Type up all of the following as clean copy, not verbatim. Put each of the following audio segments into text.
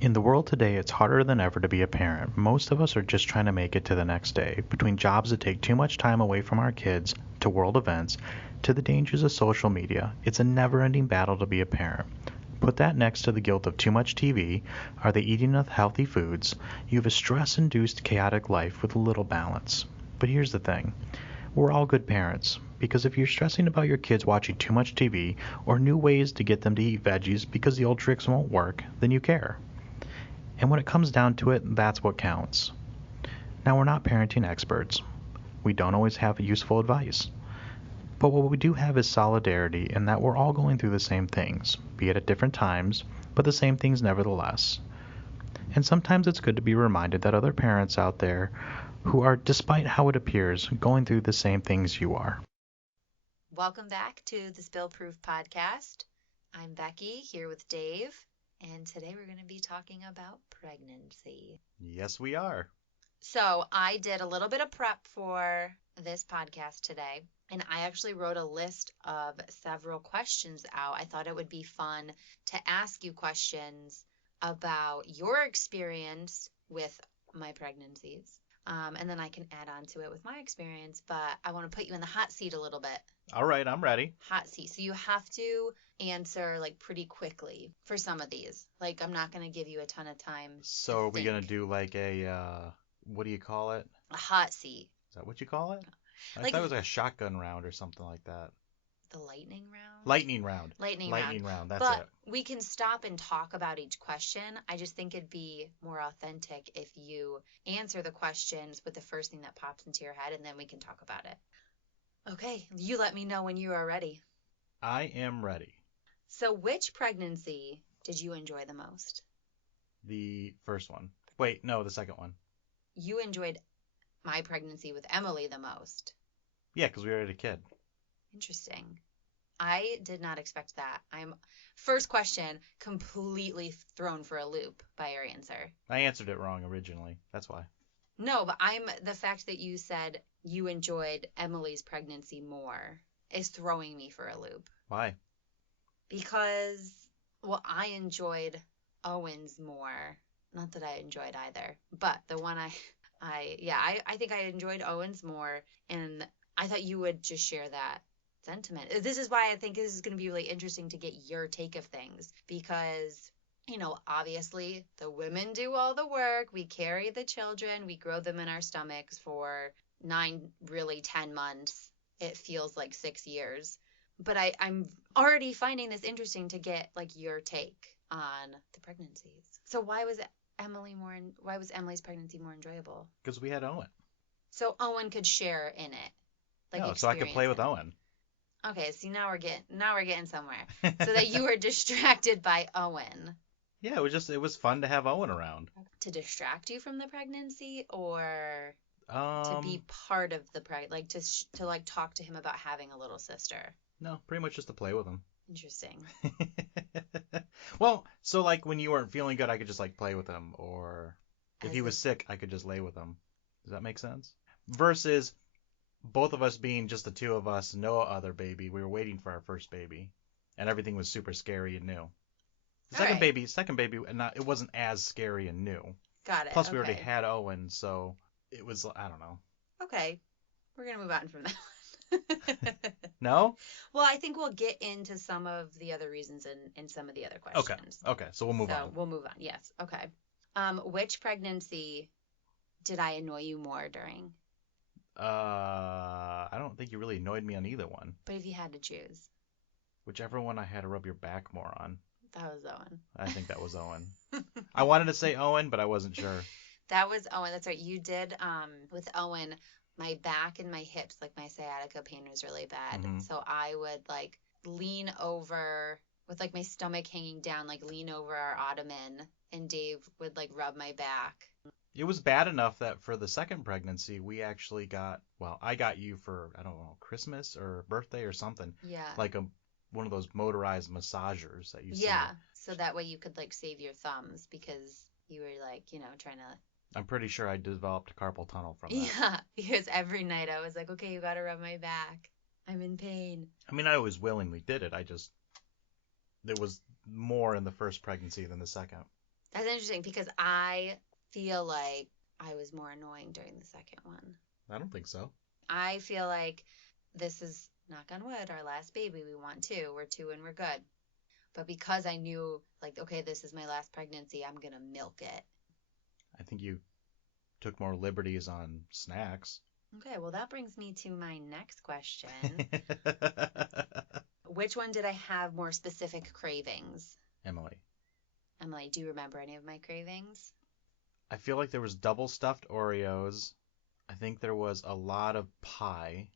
In the world today, it's harder than ever to be a parent. Most of us are just trying to make it to the next day. Between jobs that take too much time away from our kids, to world events, to the dangers of social media, it's a never-ending battle to be a parent. Put that next to the guilt of too much TV, are they eating enough healthy foods? You have a stress-induced chaotic life with little balance. But here's the thing. We're all good parents, because if you're stressing about your kids watching too much TV or new ways to get them to eat veggies because the old tricks won't work, then you care. And when it comes down to it, that's what counts. Now, we're not parenting experts. We don't always have useful advice. But what we do have is solidarity in that we're all going through the same things, be it at different times, but the same things nevertheless. And sometimes it's good to be reminded that other parents out there who are, despite how it appears, going through the same things you are. Welcome back to the Spillproof podcast. I'm Becky here with Dave, and today we're going to be talking about pregnancy. Yes, we are. So I did a little bit of prep for this podcast today, and I actually wrote a list of several questions out. I thought it would be fun to ask you questions about your experience with my pregnancies. And then I can add on to it with my experience, but I want to put you in the hot seat a little bit. All right, I'm ready. Hot seat. So you have to answer like pretty quickly for some of these. Like I'm not going to give you a ton of time. So are we going to do like a, what do you call it? A hot seat. Is that what you call it? I Like thought it was like a shotgun round or something like that. the lightning round? Lightning round. Lightning round, that's but it. we can stop and talk about each question. I just think it'd be more authentic if you answer the questions with the first thing that pops into your head, and then we can talk about it. Okay, you let me know when you are ready. I am ready. So which pregnancy did you enjoy the most? The first one. Wait, no, the second one. You enjoyed my pregnancy with Emily the most. Yeah, because we already had a kid. Interesting. I did not expect that. First question, completely thrown for a loop by your answer. I answered it wrong originally. That's why. No, but the fact that you said you enjoyed Emily's pregnancy more is throwing me for a loop. Why? Because, well, I enjoyed Owen's more. Not that I enjoyed either, but the one I think I enjoyed Owen's more, and I thought you would just share that sentiment. This is why I think this is going to be really interesting to get your take of things, because, obviously the women do all the work. We carry the children. We grow them in our stomachs for 9, really 10 months. It feels like 6 years. But I'm already finding this interesting to get like your take on the pregnancies. So why was Emily's pregnancy more enjoyable? Because we had Owen. So Owen could share in it. No, so I could play with Owen. Okay, see now we're getting somewhere. So that you were distracted by Owen. Yeah, it was fun to have Owen around. To distract you from the pregnancy, or to be part of the to like talk to him about having a little sister? No, pretty much just to play with him. Interesting. Well, so like when you weren't feeling good, I could just like play with him, or if he was sick, I could just lay with him. Does that make sense? Versus both of us being just the two of us, no other baby. We were waiting for our first baby, and everything was super scary and new. The second baby, it wasn't as scary and new. Got it. Plus, we already had Owen, so it was, I don't know. Okay, we're gonna move on from that one. No? Well, I think we'll get into some of the other reasons in some of the other questions. Okay, so we'll move on. We'll move on, yes. Okay. Which pregnancy did I annoy you more during? I don't think you really annoyed me on either one. But if you had to choose. Whichever one I had to rub your back more on. That was Owen. I think that was Owen. I wanted to say Owen, but I wasn't sure. That was Owen. That's right. You did, with Owen, my back and my hips, like my sciatica pain was really bad. Mm-hmm. So I would like lean over with like my stomach hanging down, like lean over our ottoman, and Dave would like rub my back. It was bad enough that for the second pregnancy, we actually I got you for, I don't know, Christmas or birthday or something. Yeah. Like one of those motorized massagers that you see. Yeah. So that way you could like save your thumbs because you were like, trying to. I'm pretty sure I developed carpal tunnel from that. Yeah. Because every night I was like, okay, you got to rub my back. I'm in pain. I mean, I always willingly did it. There was more in the first pregnancy than the second. That's interesting because I feel like I was more annoying during the second one. I don't think so. I feel like this is, knock on wood, our last baby. We want two. We're two and we're good. But because I knew, like, okay, this is my last pregnancy, I'm going to milk it. I think you took more liberties on snacks. Okay, well, that brings me to my next question. Which one did I have more specific cravings? Emily. Emily, do you remember any of my cravings? I feel like there was double stuffed Oreos. I think there was a lot of pie.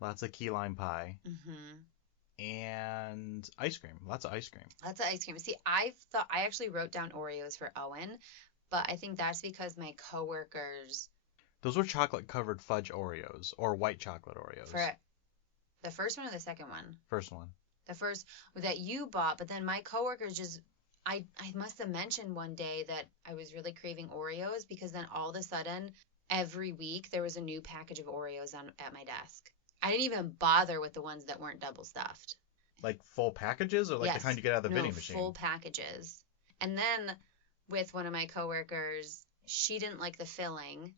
Lots of key lime pie. Mm-hmm. And ice cream. Lots of ice cream. Lots of ice cream. See, I actually wrote down Oreos for Owen, but I think that's because my coworkers. Those were chocolate covered fudge Oreos or white chocolate Oreos. For the first one or the second one? First one. The first that you bought, but then my coworkers just. I must have mentioned one day that I was really craving Oreos because then all of a sudden, every week, there was a new package of Oreos at my desk. I didn't even bother with the ones that weren't double stuffed. Like full packages or like Yes. the kind you get out of the No, vending machine? Full packages. And then with one of my coworkers, she didn't like the filling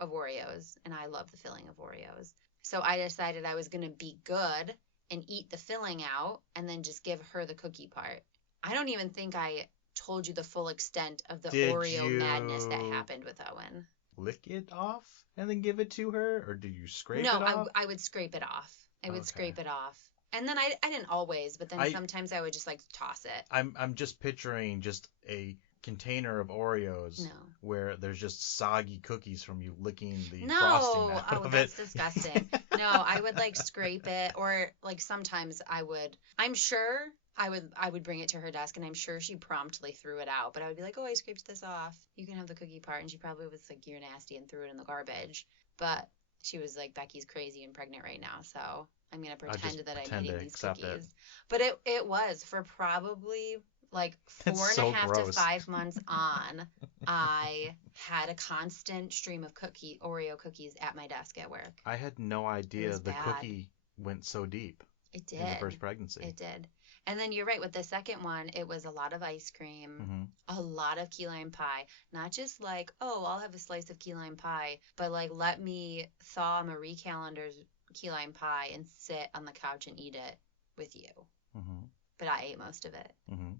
of Oreos, and I love the filling of Oreos. So I decided I was going to be good and eat the filling out and then just give her the cookie part. I don't even think I told you the full extent of the Oreo madness that happened with Owen. Lick it off and then give it to her? Or do you scrape No, it off? I would scrape it off. I would scrape it off. And then I didn't always, but then sometimes I would just like toss it. I'm just picturing just a container of Oreos where there's just soggy cookies from you licking the frosting out of it. That's disgusting. No, I would like scrape it, or like sometimes I'm sure I would bring it to her desk, and I'm sure she promptly threw it out, but I would be like, oh, I scraped this off. You can have the cookie part. And she probably was like, you're nasty, and threw it in the garbage. But she was like, Becky's crazy and pregnant right now, so I'm going to pretend that I'm eating these cookies. It. But it was for probably like 4.5 to 5 months on, I had a constant stream of Oreo cookies at my desk at work. I had no idea the cookie went so deep. It did. In the first pregnancy. It did. And then you're right, with the second one, it was a lot of ice cream, a lot of key lime pie. Not just like, oh, I'll have a slice of key lime pie, but like, let me thaw Marie Callender's key lime pie and sit on the couch and eat it with you. Mm-hmm. But I ate most of it. Mm-hmm.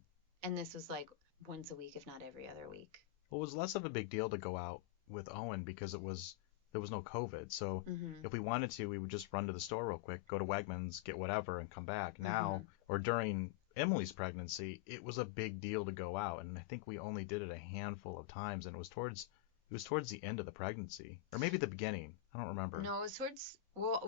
And this was like once a week, if not every other week. Well, it was less of a big deal to go out with Owen because there was no COVID. So if we wanted to, we would just run to the store real quick, go to Wegmans, get whatever, and come back. Now, or during Emily's pregnancy, it was a big deal to go out, and I think we only did it a handful of times, and it was towards the end of the pregnancy, or maybe the beginning. I don't remember. No, it was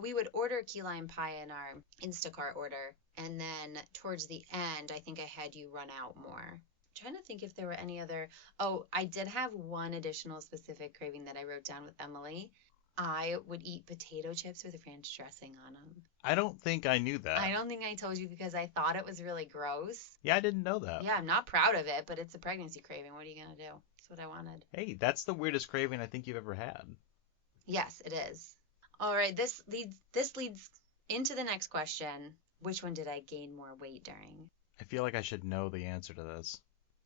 we would order key lime pie in our Instacart order, and then towards the end, I think I had you run out more. I'm trying to think if there were any other. Oh, I did have one additional specific craving that I wrote down with Emily. I would eat potato chips with ranch dressing on them. I don't think I knew that. I don't think I told you because I thought it was really gross. Yeah, I didn't know that. Yeah, I'm not proud of it, but it's a pregnancy craving. What are you going to do? That's what I wanted. Hey, that's the weirdest craving I think you've ever had. Yes, it is. All right, this leads into the next question. Which one did I gain more weight during? I feel like I should know the answer to this.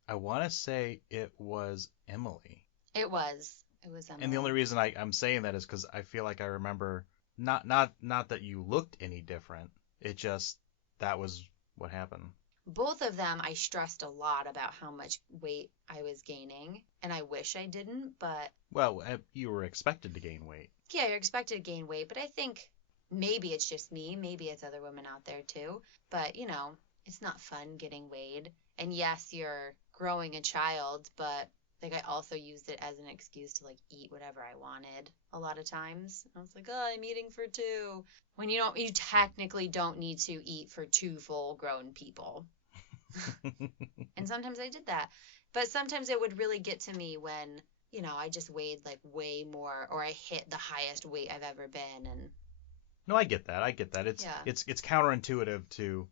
I want to say it was Emily. It was Emily. And the only reason I'm saying that is because I feel like I remember not that you looked any different. It just that was what happened. Both of them, I stressed a lot about how much weight I was gaining, and I wish I didn't, but... Well, you were expected to gain weight. Yeah, you're expected to gain weight, but I think maybe it's just me, maybe it's other women out there too, but, it's not fun getting weighed. And yes, you're growing a child, but like I also used it as an excuse to like eat whatever I wanted a lot of times. I was like, oh, I'm eating for two. When you technically don't need to eat for two full grown people. And sometimes I did that. But sometimes it would really get to me when, I just weighed like way more, or I hit the highest weight I've ever been. And no, I get that. It's counterintuitive to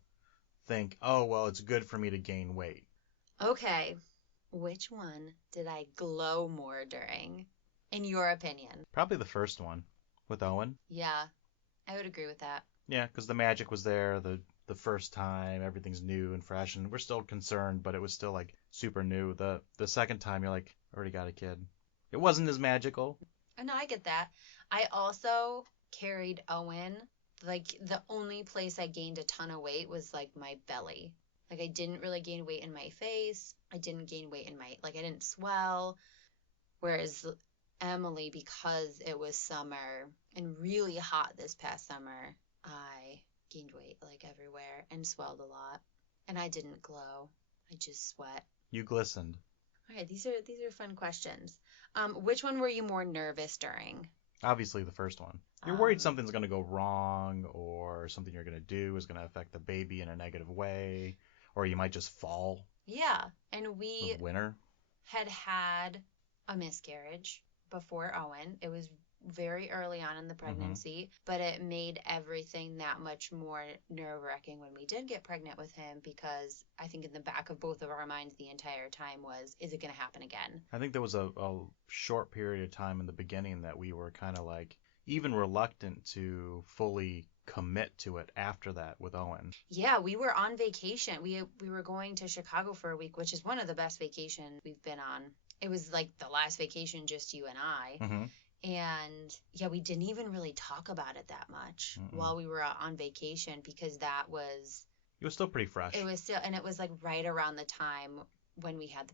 think, oh, well, it's good for me to gain weight. Okay. Which one did I glow more during, in your opinion? Probably the first one with Owen. Yeah, I would agree with that. Yeah, because the magic was there. The the first time, everything's new and fresh, and we're still concerned, but it was still like super new. The second time, you're like, already got a kid. It wasn't as magical. No, I get that. I also carried Owen. Like, the only place I gained a ton of weight was like my belly. Like, I didn't really gain weight in my face. I didn't gain weight in I didn't swell. Whereas Emily, because it was summer and really hot this past summer, I gained weight like everywhere and swelled a lot. And I didn't glow. I just sweat. You glistened. All right, these are fun questions. Which one were you more nervous during? Obviously, the first one. You're worried something's going to go wrong, or something you're going to do is going to affect the baby in a negative way, or you might just fall. Yeah, and we With winter. had a miscarriage before Owen. It was very early on in the pregnancy, but it made everything that much more nerve-wracking when we did get pregnant with him, because I think in the back of both of our minds the entire time was, is it going to happen again? I think there was a short period of time in the beginning that we were kind of like even reluctant to fully commit to it after that with Owen. Yeah, we were on vacation. We were going to Chicago for a week, which is one of the best vacations we've been on. It was like the last vacation, just you and I. Mm-hmm. And yeah, we didn't even really talk about it that much while we were on vacation, because it was still pretty fresh. It was still, and it was like right around the time when we had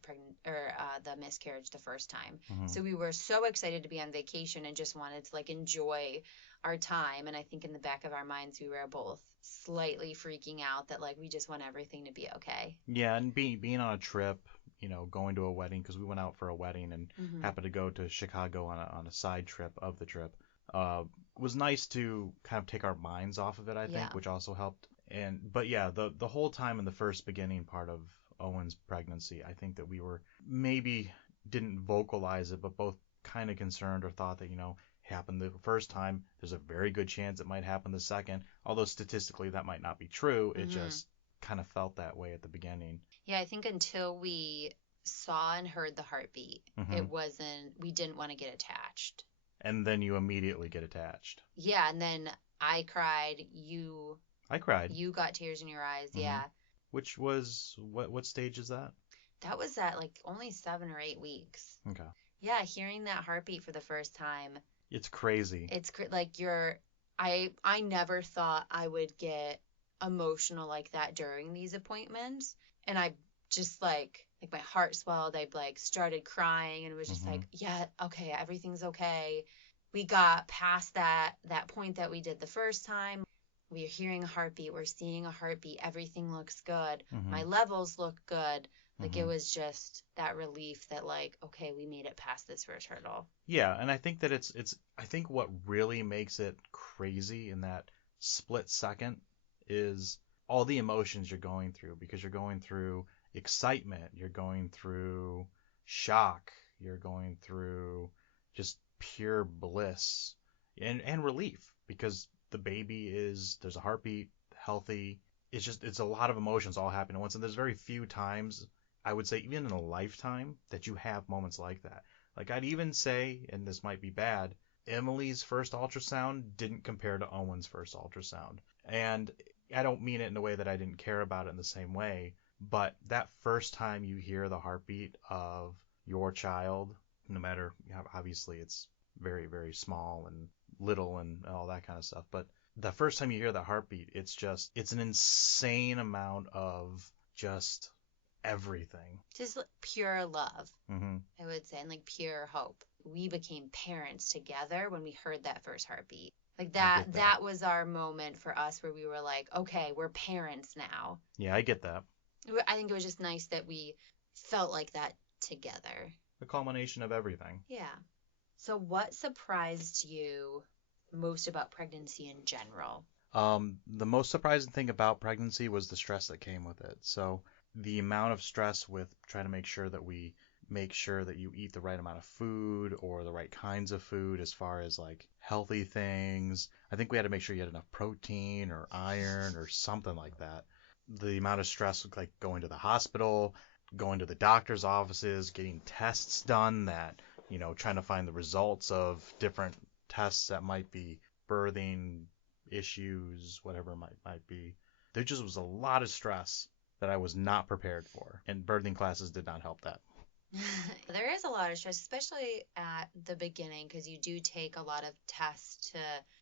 the miscarriage the first time. Mm-hmm. So we were so excited to be on vacation and just wanted to like enjoy our time. And I think in the back of our minds, we were both slightly freaking out that like we just want everything to be okay. Yeah, and being on a trip, going to a wedding, because we went out for a wedding and happened to go to Chicago on a side trip of the trip, was nice to kind of take our minds off of it, I think, which also helped. But yeah, the whole time in the first beginning part of Owen's pregnancy, I think that we were maybe didn't vocalize it, but both kind of concerned or thought that, happened the first time, there's a very good chance it might happen the second, although statistically that might not be true. It just kind of felt that way at the beginning. Yeah, I think until we saw and heard the heartbeat, we didn't want to get attached. And then you immediately get attached. Yeah, and then I cried. I cried. You got tears in your eyes, yeah. Which was, what stage is that? That was at like only 7 or 8 weeks. Okay. Yeah, hearing that heartbeat for the first time. It's crazy. It's like I never thought I would get emotional like that during these appointments. And I just like my heart swelled. I like started crying and was just like, yeah, okay, everything's okay. We got past that point that we did the first time. We are hearing a heartbeat. We're seeing a heartbeat. Everything looks good. My levels look good. Like it was just that relief that like, okay, we made it past this first hurdle. Yeah, and I think that I think what really makes it crazy in that split second is all the emotions you're going through, because you're going through excitement, you're going through shock, you're going through just pure bliss and relief, because the baby there's a heartbeat, healthy. It's a lot of emotions all happening at once, and there's very few times, I would say even in a lifetime, that you have moments like that. Like I'd even say, and this might be bad, Emily's first ultrasound didn't compare to Owen's first ultrasound. And I don't mean it in a way that I didn't care about it in the same way, but that first time you hear the heartbeat of your child, no matter, obviously it's very, very small and little and all that kind of stuff, but the first time you hear the heartbeat, it's an insane amount of just everything. Just pure love, I would say, and like pure hope. We became parents together when we heard that first heartbeat. Like that was our moment for us where we were like, okay, we're parents now. Yeah, I get that. I think it was just nice that we felt like that together. The culmination of everything. Yeah. So what surprised you most about pregnancy in general? The most surprising thing about pregnancy was the stress that came with it. So the amount of stress with trying to make sure that you eat the right amount of food or the right kinds of food as far as like healthy things. I think we had to make sure you had enough protein or iron or something like that. The amount of stress with like going to the hospital, going to the doctor's offices, getting tests done that, trying to find the results of different tests that might be birthing issues, whatever it might be. there just was a lot of stress that I was not prepared for, and birthing classes did not help that. There is a lot of stress, especially at the beginning, because you do take a lot of tests to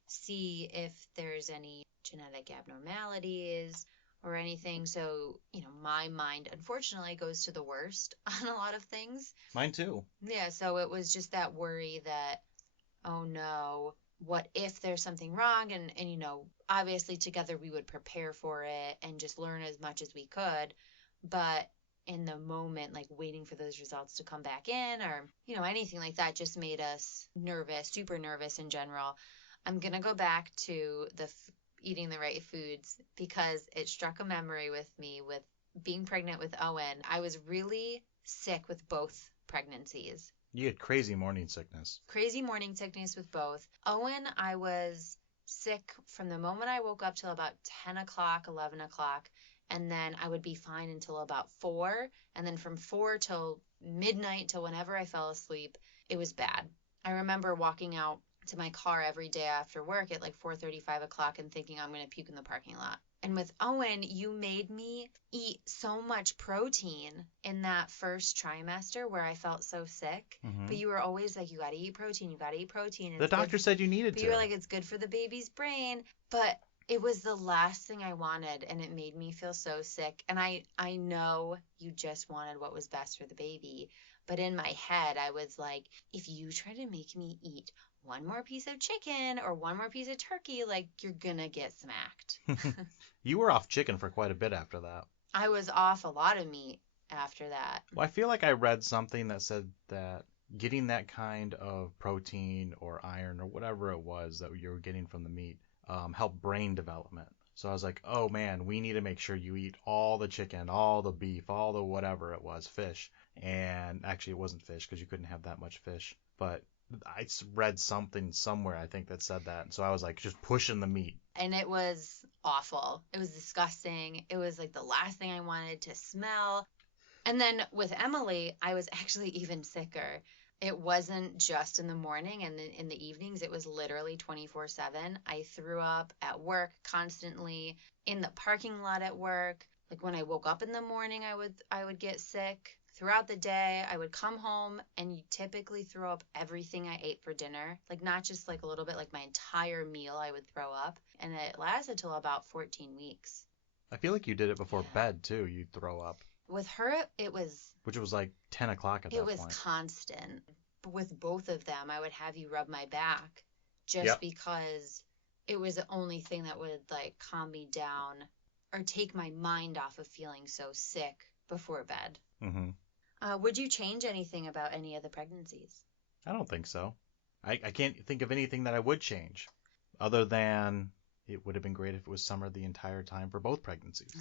see if there's any genetic abnormalities or anything. So, my mind unfortunately goes to the worst on a lot of things. Mine too. Yeah, so it was just that worry that, oh no, what if there's something wrong? And obviously together we would prepare for it and just learn as much as we could. But in the moment, like waiting for those results to come back in or, anything like that just made us nervous, super nervous in general. I'm going to go back to the eating the right foods because it struck a memory with me with being pregnant with Owen. I was really sick with both pregnancies. You had crazy morning sickness. Crazy morning sickness with both. Owen, I was sick from the moment I woke up till about 10 o'clock, 11 o'clock. And then I would be fine until about 4. And then from 4 till midnight till whenever I fell asleep, it was bad. I remember walking out to my car every day after work at like 4:30, 5 o'clock and thinking I'm going to puke in the parking lot. And with Owen, you made me eat so much protein in that first trimester where I felt so sick. Mm-hmm. But you were always like, you got to eat protein, you got to eat protein. The doctor said you needed to. But you were like, it's good for the baby's brain. But it was the last thing I wanted, and it made me feel so sick. And I know you just wanted what was best for the baby. But in my head, I was like, if you try to make me eat one more piece of chicken or one more piece of turkey, like, you're going to get smacked. You were off chicken for quite a bit after that. I was off a lot of meat after that. Well, I feel like I read something that said that getting that kind of protein or iron or whatever it was that you were getting from the meat helped brain development. So I was like, oh man, we need to make sure you eat all the chicken, all the beef, all the whatever it was, fish. And actually it wasn't fish because you couldn't have that much fish. But I read something somewhere, I think, that said that. So I was like just pushing the meat. And it was awful. It was disgusting. It was like the last thing I wanted to smell. And then with Emily, I was actually even sicker. It wasn't just in the morning and in the evenings. It was literally 24/7. I threw up at work constantly, in the parking lot at work. Like when I woke up in the morning, I would get sick. Throughout the day, I would come home and you typically throw up everything I ate for dinner. Like not just like a little bit, like my entire meal I would throw up. And it lasted till about 14 weeks. I feel like you did it before bed too. You'd throw up. With her, it was... Which was like 10 o'clock at that point. It was constant. With both of them, I would have you rub my back just because it was the only thing that would like calm me down or take my mind off of feeling so sick before bed. Mm-hmm. Would you change anything about any of the pregnancies? I don't think so. I can't think of anything that I would change other than it would have been great if it was summer the entire time for both pregnancies.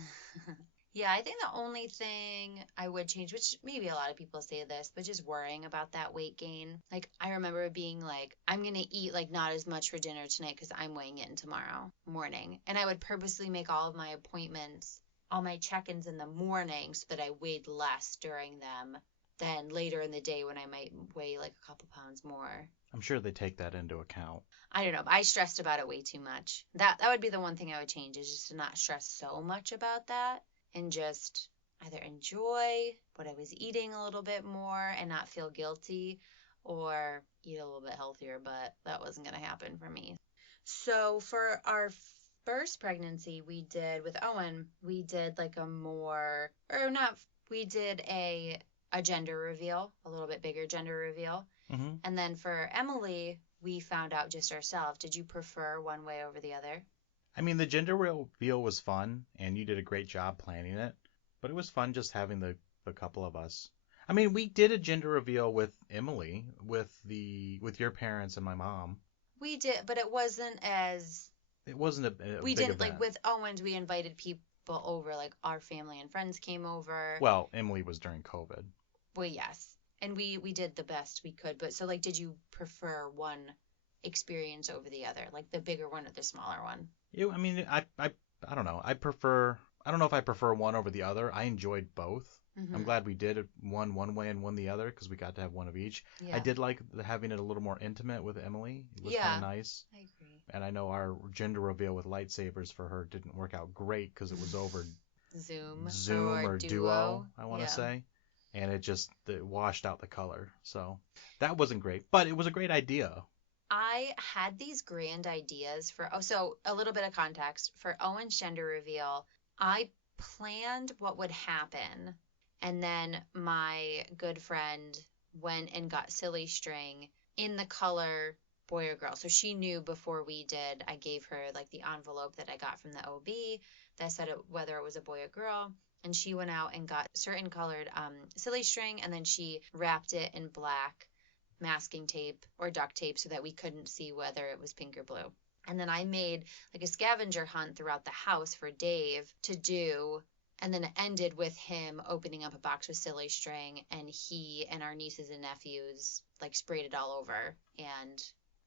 Yeah, I think the only thing I would change, which maybe a lot of people say this, but just worrying about that weight gain. Like, I remember being like, I'm going to eat like not as much for dinner tonight because I'm weighing in tomorrow morning. And I would purposely make all of my appointments, all my check-ins in the morning so that I weighed less during them than later in the day when I might weigh like a couple pounds more. I'm sure they take that into account. I don't know, but I stressed about it way too much. That would be the one thing I would change, is just to not stress so much about that. And just either enjoy what I was eating a little bit more and not feel guilty, or eat a little bit healthier, but that wasn't going to happen for me. So for our first pregnancy we did with Owen, we did like we did a gender reveal, a little bit bigger gender reveal. Mm-hmm. And then for Emily, we found out just ourselves. Did you prefer one way over the other? I mean, the gender reveal was fun, and you did a great job planning it. But it was fun just having the couple of us. I mean, we did a gender reveal with Emily, with your parents and my mom. We did, but it wasn't as... It wasn't a we big didn't, event. like with Owens, we invited people over, like our family and friends came over. Well, Emily was during COVID. Well, yes. And we did the best we could. But so, like, did you prefer one experience over the other? Like the bigger one or the smaller one? I mean, I don't know. I don't know if I prefer one over the other. I enjoyed both. Mm-hmm. I'm glad we did one way and one the other because we got to have one of each. Yeah. I did like having it a little more intimate with Emily. It was kind of nice. I agree. And I know our gender reveal with lightsabers for her didn't work out great because it was over Zoom or Duo, I want to say. And it washed out the color. So that wasn't great, but it was a great idea. I had these grand ideas so a little bit of context for Owen's gender reveal. I planned what would happen, and then my good friend went and got silly string in the color boy or girl. So she knew before we did. I gave her like the envelope that I got from the OB that said whether it was a boy or girl. And she went out and got certain colored silly string, and then she wrapped it in black masking tape or duct tape so that we couldn't see whether it was pink or blue. And then I made like a scavenger hunt throughout the house for Dave to do. And then it ended with him opening up a box with silly string, and he and our nieces and nephews like sprayed it all over, and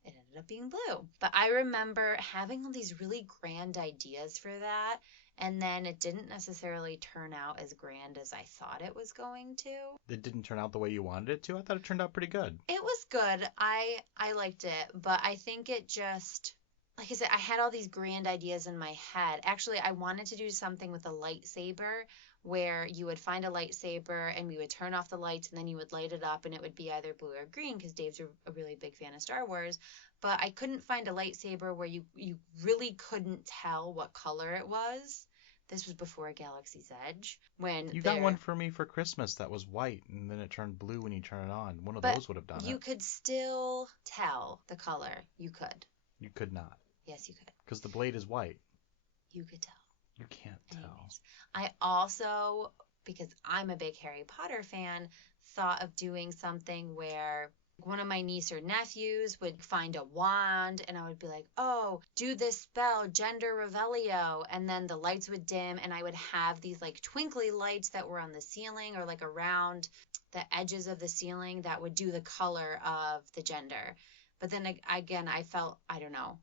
it ended up being blue. But I remember having all these really grand ideas for that, and then it didn't necessarily turn out as grand as I thought it was going to. It didn't turn out the way you wanted it to? I thought it turned out pretty good. It was good. I liked it, but I think it just, like I said, I had all these grand ideas in my head. Actually, I wanted to do something with a lightsaber where you would find a lightsaber and we would turn off the lights and then you would light it up and it would be either blue or green because Dave's a really big fan of Star Wars. But I couldn't find a lightsaber where you really couldn't tell what color it was. This was before Galaxy's Edge. You got one for me for Christmas that was white and then it turned blue when you turn it on. One of those would have done it. You could still tell the color. You could. You could not. Yes, you could. Because the blade is white. You could tell. You can't tell. Anyways, I also, because I'm a big Harry Potter fan, thought of doing something where one of my niece or nephews would find a wand and I would be like, oh, do this spell, Gender Revelio. And then the lights would dim and I would have these like twinkly lights that were on the ceiling or like around the edges of the ceiling that would do the color of the gender. But then again, I felt, I don't know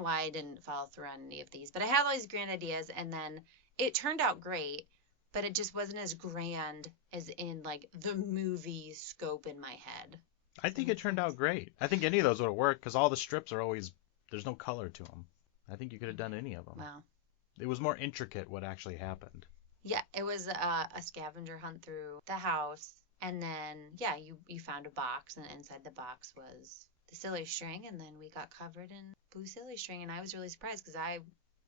why I didn't follow through on any of these, but I had all these grand ideas and then it turned out great, but it just wasn't as grand as in like the movie scope in my head. I think it turned out great. I think any of those would have worked because all the strips are always, there's no color to them. I think you could have done any of them. Wow. It was more intricate what actually happened. Yeah, it was a scavenger hunt through the house. And then, yeah, you found a box and inside the box was the silly string. And then we got covered in blue silly string. And I was really surprised because I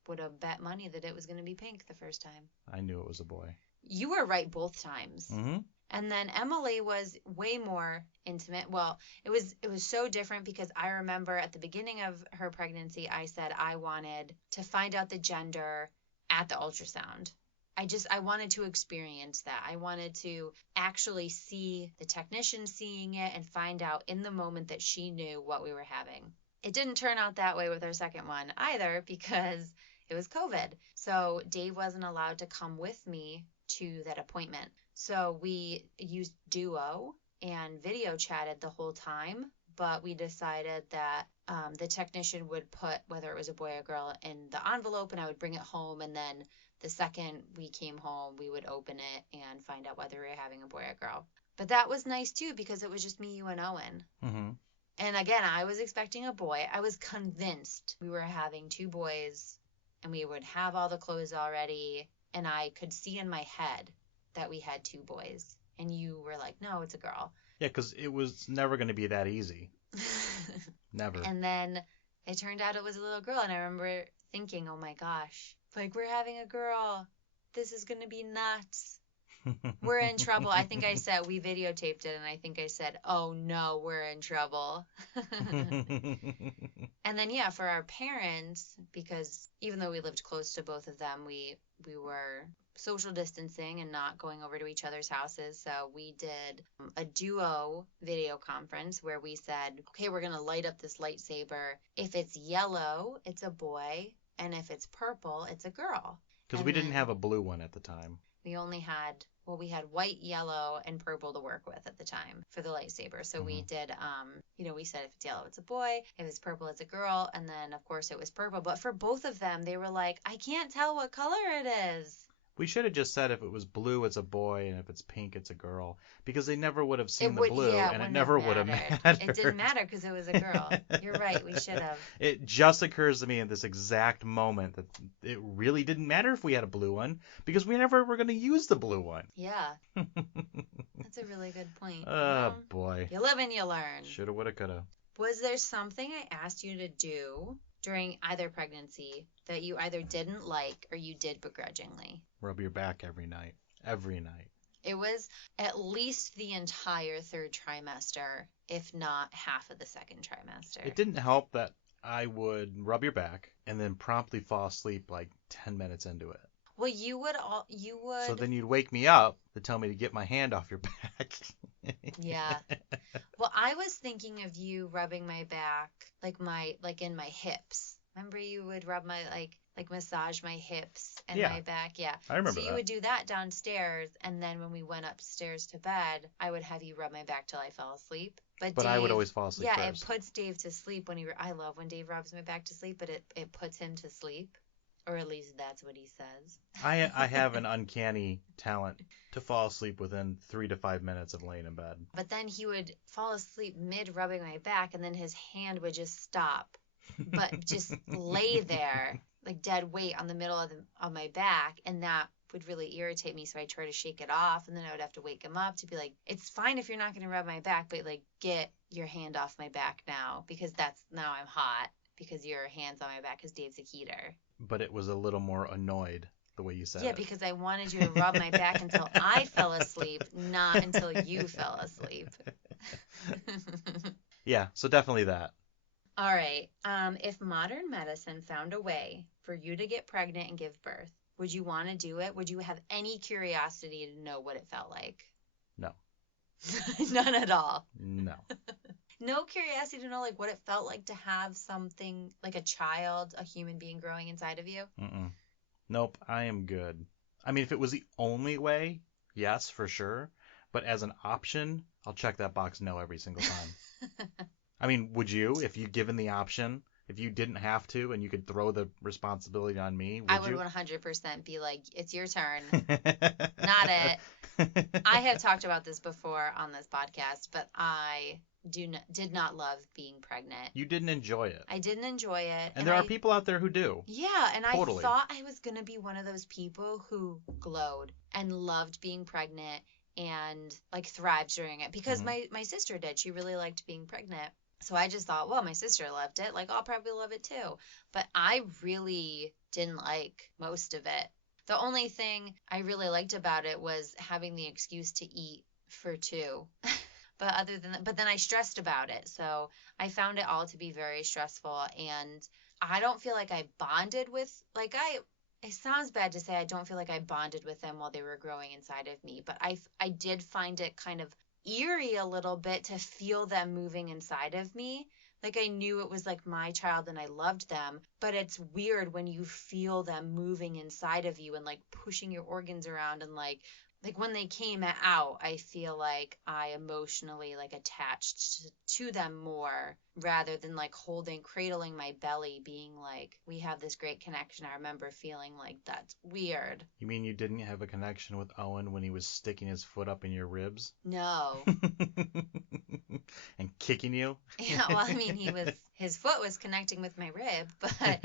would have bet money that it was going to be pink the first time. I knew it was a boy. You were right both times. Mm-hmm. And then Emily was way more intimate. Well, it was so different because I remember at the beginning of her pregnancy, I said I wanted to find out the gender at the ultrasound. I wanted to experience that. I wanted to actually see the technician seeing it and find out in the moment that she knew what we were having. It didn't turn out that way with our second one either because it was COVID. So Dave wasn't allowed to come with me to that appointment. So we used Duo and video chatted the whole time, but we decided that the technician would put whether it was a boy or girl in the envelope and I would bring it home, and then the second we came home, we would open it and find out whether we were having a boy or girl. But that was nice too because it was just me, you, and Owen. Mm-hmm. And again, I was expecting a boy. I was convinced we were having two boys and we would have all the clothes already, and I could see in my head that we had two boys, and you were like, no, it's a girl. Yeah, because it was never going to be that easy. Never. And then it turned out it was a little girl, and I remember thinking, oh my gosh, like we're having a girl. This is going to be nuts. We're in trouble. I think I said, we videotaped it, and I think I said, oh no, we're in trouble. And then, yeah, for our parents, because even though we lived close to both of them, we were social distancing and not going over to each other's houses. So we did a Duo video conference where we said, okay, we're going to light up this lightsaber. If it's yellow, it's a boy. And if it's purple, it's a girl. Because we didn't have a blue one at the time. We only had, we had white, yellow, and purple to work with at the time for the lightsaber. So we did, we said if it's yellow, it's a boy. If it's purple, it's a girl. And then, of course, it was purple. But for both of them, they were like, I can't tell what color it is. We should have just said if it was blue, it's a boy, and if it's pink, it's a girl, because they never would have It seen the would, blue, yeah, it and it wouldn't have never would have mattered. It didn't mattered. matter because it was a girl. You're right. We should have. It just occurs to me in this exact moment that it really didn't matter if we had a blue one, because we never were going to use the blue one. Yeah, that's a really good point. Oh, boy. You live and you learn. Shoulda, woulda, coulda. Was there something I asked you to do during either pregnancy that you either didn't like or you did begrudgingly? Rub your back every night. Every night. It was at least the entire third trimester, if not half of the second trimester. It didn't help that I would rub your back and then promptly fall asleep like 10 minutes into it. Well, you would. So then you'd wake me up to tell me to get my hand off your back. Yeah. Well, I was thinking of you rubbing my back, like in my hips. Remember you would rub my like massage my hips and Yeah. my back. Yeah. I remember So you that. would do that downstairs, and then when we went upstairs to bed, I would have you rub my back till I fell asleep. But But Dave, I would always fall asleep yeah, first. it puts Dave to sleep when I love when Dave rubs my back to sleep, but it puts him to sleep. Or at least that's what he says. I have an uncanny talent to fall asleep within 3 to 5 minutes of laying in bed. But then he would fall asleep mid rubbing my back, and then his hand would just stop, but just lay there like dead weight on the middle of my back, and that would really irritate me. So I try to shake it off, and then I would have to wake him up to be like, "It's fine if you're not going to rub my back, but like get your hand off my back now, because now I'm hot because your hand's on my back because Dave's a heater." But it was a little more annoyed the way you said Yeah, it. because I wanted you to rub my back until I fell asleep, not until you fell asleep. Yeah, so definitely that. All right. If modern medicine found a way for you to get pregnant and give birth, would you want to do it? Would you have any curiosity to know what it felt like? No. None at all. No. No curiosity to know like what it felt like to have something like a child, a human being growing inside of you? Mm-mm. Nope, I am good. I mean, if it was the only way, yes, for sure. But as an option, I'll check that box no every single time. I mean, would you, if you given the option, if you didn't have to and you could throw the responsibility on me, would I would you? 100% be like, it's your turn. Not it. I have talked about this before on this podcast, but I did not love being pregnant. You didn't enjoy it. I didn't enjoy it. And there are people out there who do. Yeah, and Totally. I thought I was going to be one of those people who glowed and loved being pregnant and like thrived during it because my sister did. She really liked being pregnant. So I just thought, well, my sister loved it. Like, I'll probably love it too. But I really didn't like most of it. The only thing I really liked about it was having the excuse to eat for two. But other than that, but then I stressed about it. So I found it all to be very stressful. And I don't feel like I bonded with, it sounds bad to say I don't feel like I bonded with them while they were growing inside of me. But I did find it kind of eerie a little bit to feel them moving inside of me. Like I knew it was like my child and I loved them, but it's weird when you feel them moving inside of you and like pushing your organs around and like when they came out, I feel like I emotionally like attached to them more rather than like cradling my belly, being like, we have this great connection. I remember feeling like that's weird. You mean you didn't have a connection with Owen when he was sticking his foot up in your ribs? No. And kicking you? Yeah, well, I mean, his foot was connecting with my rib, but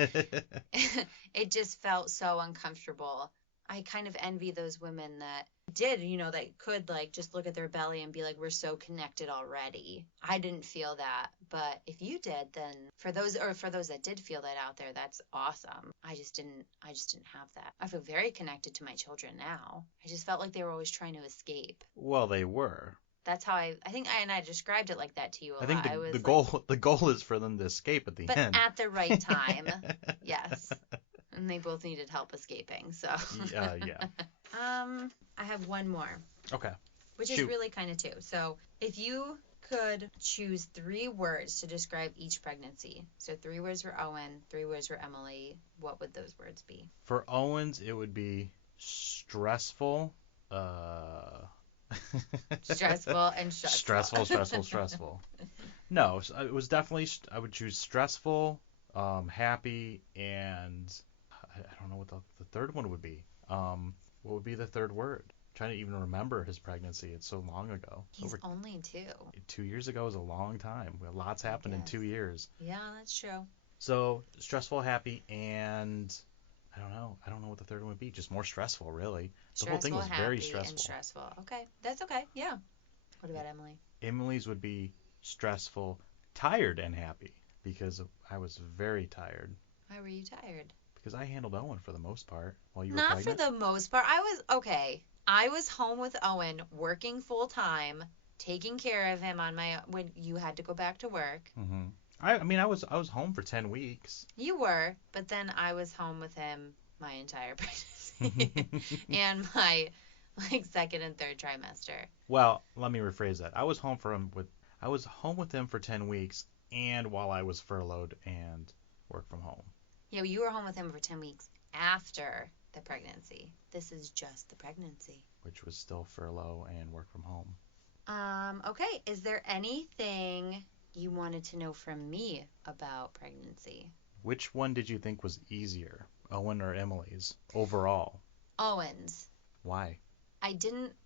it just felt so uncomfortable. I kind of envy those women that did, that could like just look at their belly and be like, we're so connected already. I didn't feel that, but if you did, then for those that did feel that out there, that's awesome. I just didn't have that. I feel very connected to my children now. I just felt like they were always trying to escape. Well, they were. That's how I think I described it like that to you a lot. I think the goal is for them to escape at the end. But at the right time. Yes. And they both needed help escaping, so. Yeah. I have one more. Okay. Which is really kind of two. So, if you could choose 3 words to describe each pregnancy, so 3 words for Owen, 3 words for Emily, what would those words be? For Owens, it would be stressful. Stressful and stressful. Stressful. No, it was definitely, I would choose stressful, happy, and I don't know what the third one would be. What would be the third word? I'm trying to even remember his pregnancy. It's so long ago. He's only 2. 2 years ago is a long time. Lots happened in Yes. 2 years. Yeah, that's true. So stressful, happy, and I don't know. I don't know what the third one would be. Just more stressful, really. The whole thing Stressful, was very happy, and stressful. stressful. Okay, that's okay. Yeah. What about Emily? Emily's would be stressful, tired, and happy because I was very tired. Why were you tired? Because I handled Owen for the most part while you were Not for pregnant. the most part. I was home with Owen, working full time, taking care of him when you had to go back to work. Mm-hmm. I mean, I was home for 10 weeks. You were, but then I was home with him my entire pregnancy and my second and third trimester. Well, let me rephrase that. I was home with him for 10 weeks and while I was furloughed and work from home. Yeah, you were home with him for 10 weeks after the pregnancy. This is just the pregnancy. Which was still furlough and work from home. Okay. Is there anything you wanted to know from me about pregnancy? Which one did you think was easier, Owen or Emily's, overall? Owen's. Why?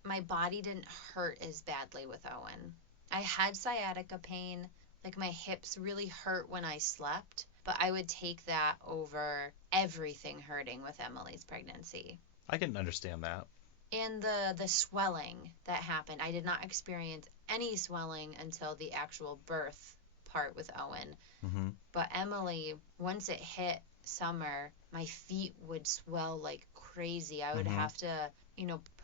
My body didn't hurt as badly with Owen. I had sciatica pain, like my hips really hurt when I slept, but I would take that over everything hurting with Emily's pregnancy. I can understand that. And the swelling that happened, I did not experience any swelling until the actual birth part with Owen. Mm-hmm. But Emily, once it hit summer, my feet would swell like crazy. I would have to,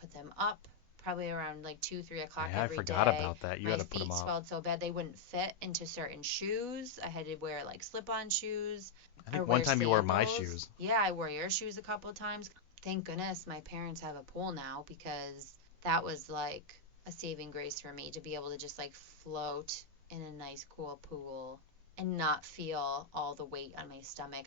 put them up probably around like 2-3 o'clock Yeah, every day. I forgot about that. You My had to put them feet up. swelled so bad they wouldn't fit into certain shoes. I had to wear like slip-on shoes. I think or one wear time you wore my sandals. shoes. Yeah, I wore your shoes a couple of times. Thank goodness my parents have a pool now, because that was like a saving grace for me to be able to just like float in a nice cool pool and not feel all the weight on my stomach.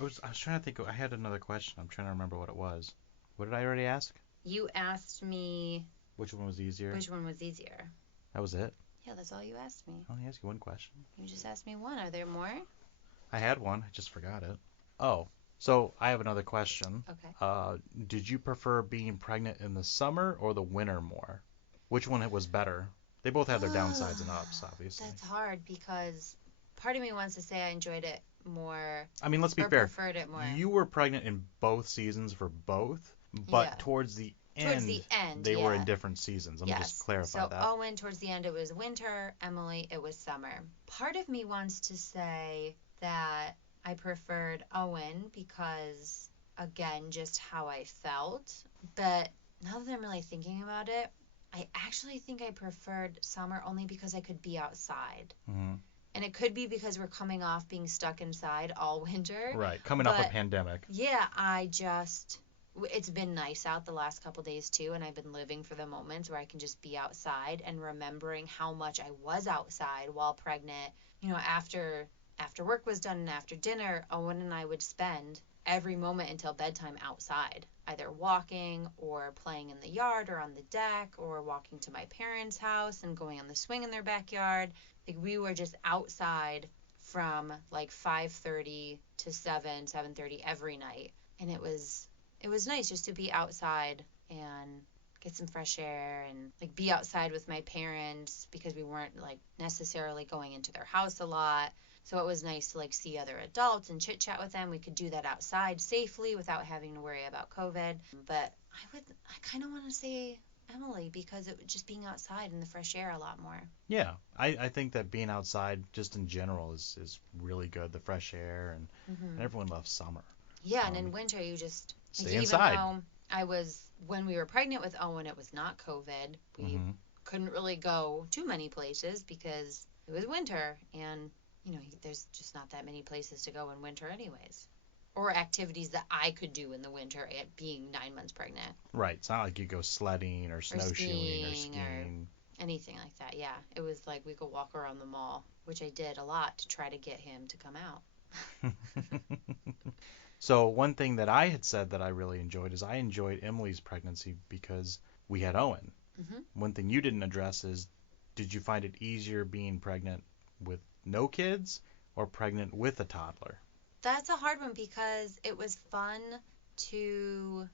I was trying to think. I had another question. I'm trying to remember what it was. What did I already ask? You asked me Which one was easier? which one was easier. That was it? Yeah, that's all you asked me. I only asked you one question. You just asked me one. Are there more? I had one. I just forgot it. Oh, so I have another question. Okay. Did you prefer being pregnant in the summer or the winter more? Which one was better? They both have their downsides and ups, obviously. That's hard because part of me wants to say I enjoyed it more. I mean, let's be or fair. Preferred it more. You were pregnant in both seasons for both, but Yeah. towards the Towards the end, they yeah. were in different seasons. Let me just clarify so that. Owen, towards the end, it was winter. Emily, it was summer. Part of me wants to say that I preferred Owen because, again, just how I felt. But now that I'm really thinking about it, I actually think I preferred summer only because I could be outside. Mm-hmm. And it could be because we're coming off being stuck inside all winter. Right, coming off a pandemic. Yeah, it's been nice out the last couple days too, and I've been living for the moments where I can just be outside and remembering how much I was outside while pregnant. After work was done and after dinner, Owen and I would spend every moment until bedtime outside, either walking or playing in the yard or on the deck or walking to my parents' house and going on the swing in their backyard. Like, we were just outside from like 5:30 to 7:30 every night, and it was nice just to be outside and get some fresh air and like be outside with my parents, because we weren't like necessarily going into their house a lot. So it was nice to like see other adults and chit chat with them. We could do that outside safely without having to worry about COVID. But I kind of want to say Emily, because it was just being outside in the fresh air a lot more. Yeah, I think that being outside just in general is really good. The fresh air and everyone loves summer. Yeah, and in winter you just stay inside. Even though when we were pregnant with Owen, it was not COVID. We couldn't really go too many places because it was winter, and there's just not that many places to go in winter anyways. Or activities that I could do in the winter at being 9 months pregnant. Right. It's not like you go sledding or snowshoeing or skiing. Or anything like that. Yeah. It was like we could walk around the mall, which I did a lot to try to get him to come out. So one thing that I had said that I really enjoyed is I enjoyed Emily's pregnancy because we had Owen. One thing you didn't address is, did you find it easier being pregnant with no kids or pregnant with a toddler? That's a hard one because it was fun to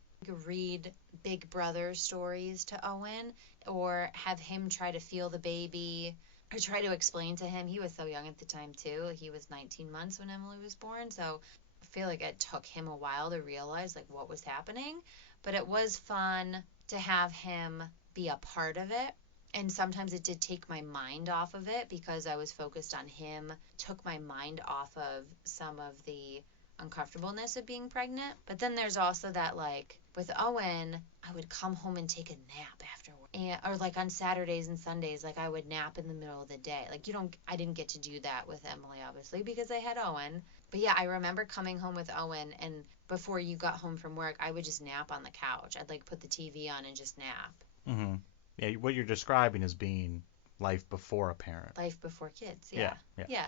read Big Brother stories to Owen or have him try to feel the baby or try to explain to him. He was so young at the time too. He was 19 months when Emily was born, so I feel like it took him a while to realize like what was happening, but it was fun to have him be a part of it. And sometimes it did take my mind off of it because I was focused on him, took my mind off of some of the uncomfortableness of being pregnant. But then there's also that, like, with Owen, I would come home and take a nap afterward. Or like on Saturdays and Sundays, like I would nap in the middle of the day. Like I didn't get to do that with Emily, obviously, because I had Owen. But yeah, I remember coming home with Owen, and before you got home from work, I would just nap on the couch. I'd like put the TV on and just nap. Mm-hmm. Yeah, what you're describing is being life before a parent. Life before kids, Yeah. yeah.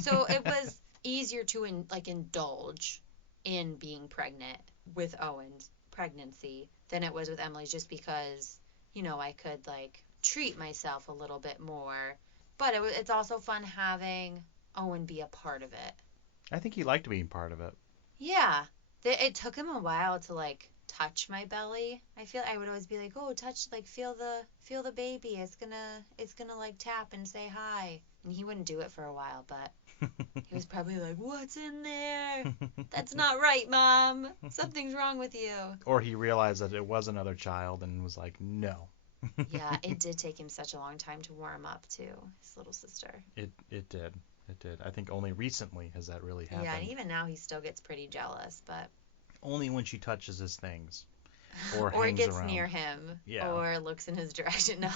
So it was easier to indulge in being pregnant with Owen's pregnancy than it was with Emily's, just because I could like treat myself a little bit more. But it's also fun having Owen be a part of it. I think he liked being part of it. Yeah, it took him a while to like touch my belly. I would always be like, oh, touch, like feel the baby. It's gonna like tap and say hi. And he wouldn't do it for a while, but he was probably like, what's in there? That's not right, Mom. Something's wrong with you. Or he realized that it was another child and was like, no. Yeah, it did take him such a long time to warm up to his little sister. It did. It did. I think only recently has that really happened. Yeah, and even now he still gets pretty jealous, but only when she touches his things or or hangs gets around. near him, Yeah. or looks in his direction.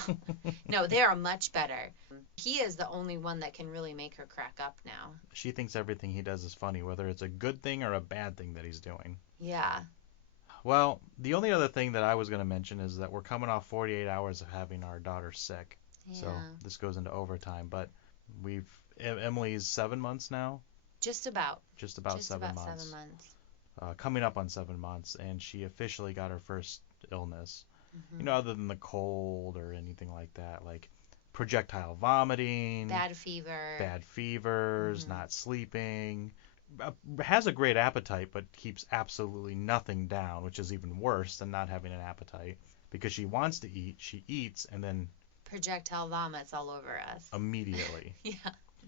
No, they are much better. He is the only one that can really make her crack up now. She thinks everything he does is funny, whether it's a good thing or a bad thing that he's doing. Yeah. Well, the only other thing that I was going to mention is that we're coming off 48 hours of having our daughter sick. Yeah. So this goes into overtime, but Emily's 7 months now. Just about 7 months. 7 months. Coming up on 7 months, and she officially got her first illness. Mm-hmm. Other than the cold or anything like that, like projectile vomiting, bad fevers, mm-hmm. not sleeping, has a great appetite, but keeps absolutely nothing down, which is even worse than not having an appetite, because she wants to eat, she eats, and then projectile vomits all over us immediately. Yeah,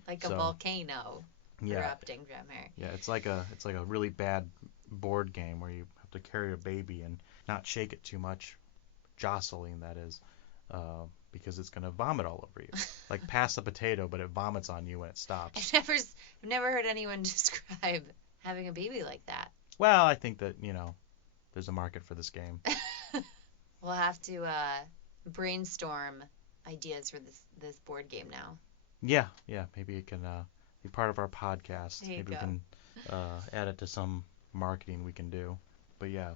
like a volcano erupting from her. Yeah, it's like a really bad board game where you have to carry a baby and not shake it too much, jostling that is, because it's gonna vomit all over you. Like pass a potato, but it vomits on you when it stops. I've never heard anyone describe having a baby like that. Well, I think that there's a market for this game. We'll have to brainstorm ideas for this board game now. Yeah, maybe it can be part of our podcast. Maybe we can add it to some marketing we can do. But yeah,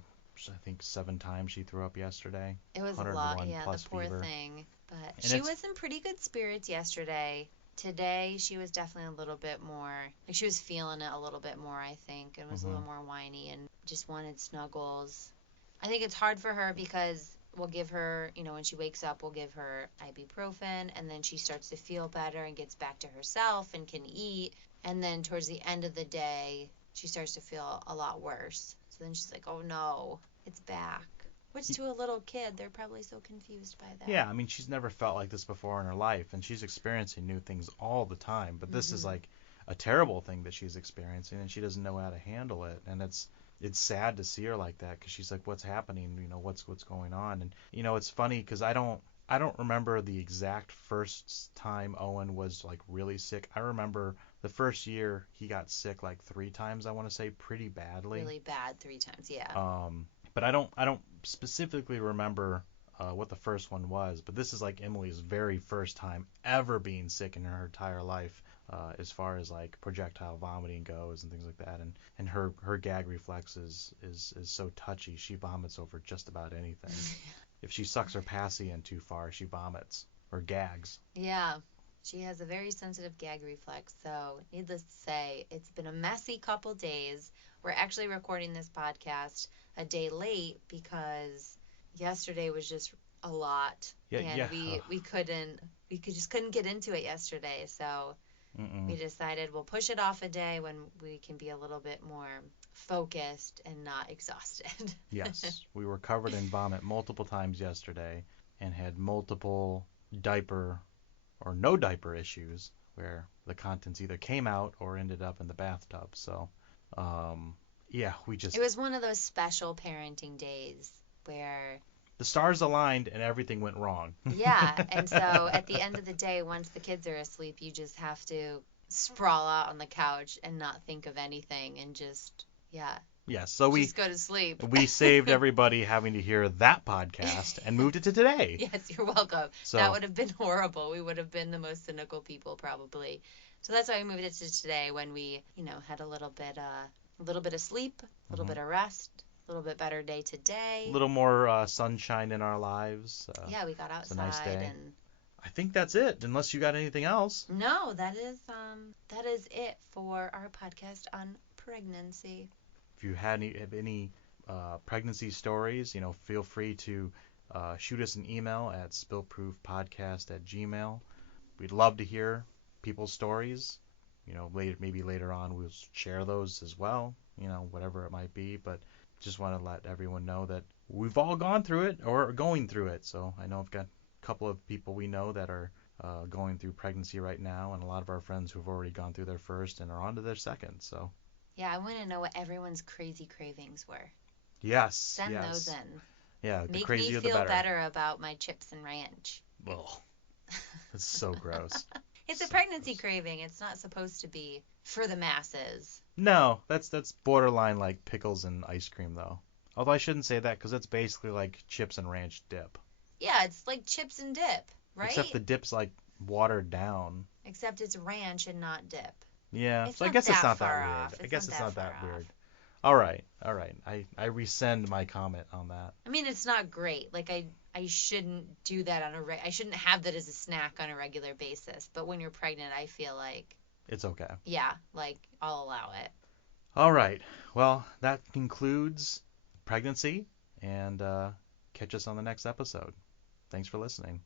I think 7 times she threw up yesterday. It was a lot, yeah, the poor thing. But and she was in pretty good spirits yesterday. Today she was definitely a little bit more, like she was feeling it a little bit more, I think, and was a little more whiny and just wanted snuggles. I think it's hard for her because we'll give her, when she wakes up, we'll give her ibuprofen, and then she starts to feel better and gets back to herself and can eat. And then towards the end of the day, she starts to feel a lot worse. So then she's like, oh no, it's back. Which to a little kid, they're probably so confused by that. Yeah, I mean, she's never felt like this before in her life, and she's experiencing new things all the time. But this is like a terrible thing that she's experiencing, and she doesn't know how to handle it. And it's sad to see her like that, because she's like, what's happening? What's going on? And it's funny because I don't remember the exact first time Owen was like really sick. I remember the first year he got sick like 3 times, I want to say, pretty badly. Really bad 3 times, yeah. But I don't specifically remember what the first one was. But this is like Emily's very first time ever being sick in her entire life, as far as like projectile vomiting goes and things like that. And her gag reflex is so touchy. She vomits over just about anything. If she sucks her passy in too far, she vomits or gags. Yeah. She has a very sensitive gag reflex, so needless to say, it's been a messy couple days. We're actually recording this podcast a day late because yesterday was just a lot, and we just couldn't get into it yesterday. So Mm-mm. We decided we'll push it off a day when we can be a little bit more focused and not exhausted. Yes, we were covered in vomit multiple times yesterday and had multiple diaper or no diaper issues where the contents either came out or ended up in the bathtub. So, yeah, we just It was one of those special parenting days where the stars aligned and everything went wrong. yeah, and so at the end of the day, once the kids are asleep, you just have to sprawl out on the couch and not think of anything and just, yeah, Yes, so just go to sleep. we saved everybody having to hear that podcast and moved it to today. Yes, you're welcome. So That would have been horrible. We would have been the most cynical people probably. So that's why we moved it to today when we, had a little bit of sleep, a little bit of rest, a little bit better day today. a little more sunshine in our lives. Yeah, we got It's a nice outside day. and I think that's it, unless you got anything else. no, that is it for our podcast on pregnancy. If you have any pregnancy stories, feel free to shoot us an email at spillproofpodcast@gmail.com. We'd love to hear people's stories. Maybe later on we'll share those as well, whatever it might be. But just want to let everyone know that we've all gone through it or are going through it. So I know I've got a couple of people we know that are going through pregnancy right now, and a lot of our friends who've already gone through their first and are on to their second. So Yeah, I want to know what everyone's crazy cravings were. yes, Send those in. Yeah, the Make me crazier the feel better. better about my chips and ranch. Ugh, it's so gross. It's a So pregnancy gross. craving. It's not supposed to be for the masses. No, that's borderline like pickles and ice cream though. Although I shouldn't say that because it's basically like chips and ranch dip. Yeah, it's like chips and dip, right? Except the dip's like watered down. Except it's ranch and not dip. Yeah, It's so I not guess it's that not that far weird. off. I It's guess not it's that not that far weird. off. All right. I rescind my comment on that. I mean, it's not great. Like I shouldn't do that I shouldn't have that as a snack on a regular basis. But when you're pregnant, I feel like It's okay. yeah, like I'll allow it. All right. Well, that concludes pregnancy, and catch us on the next episode. Thanks for listening.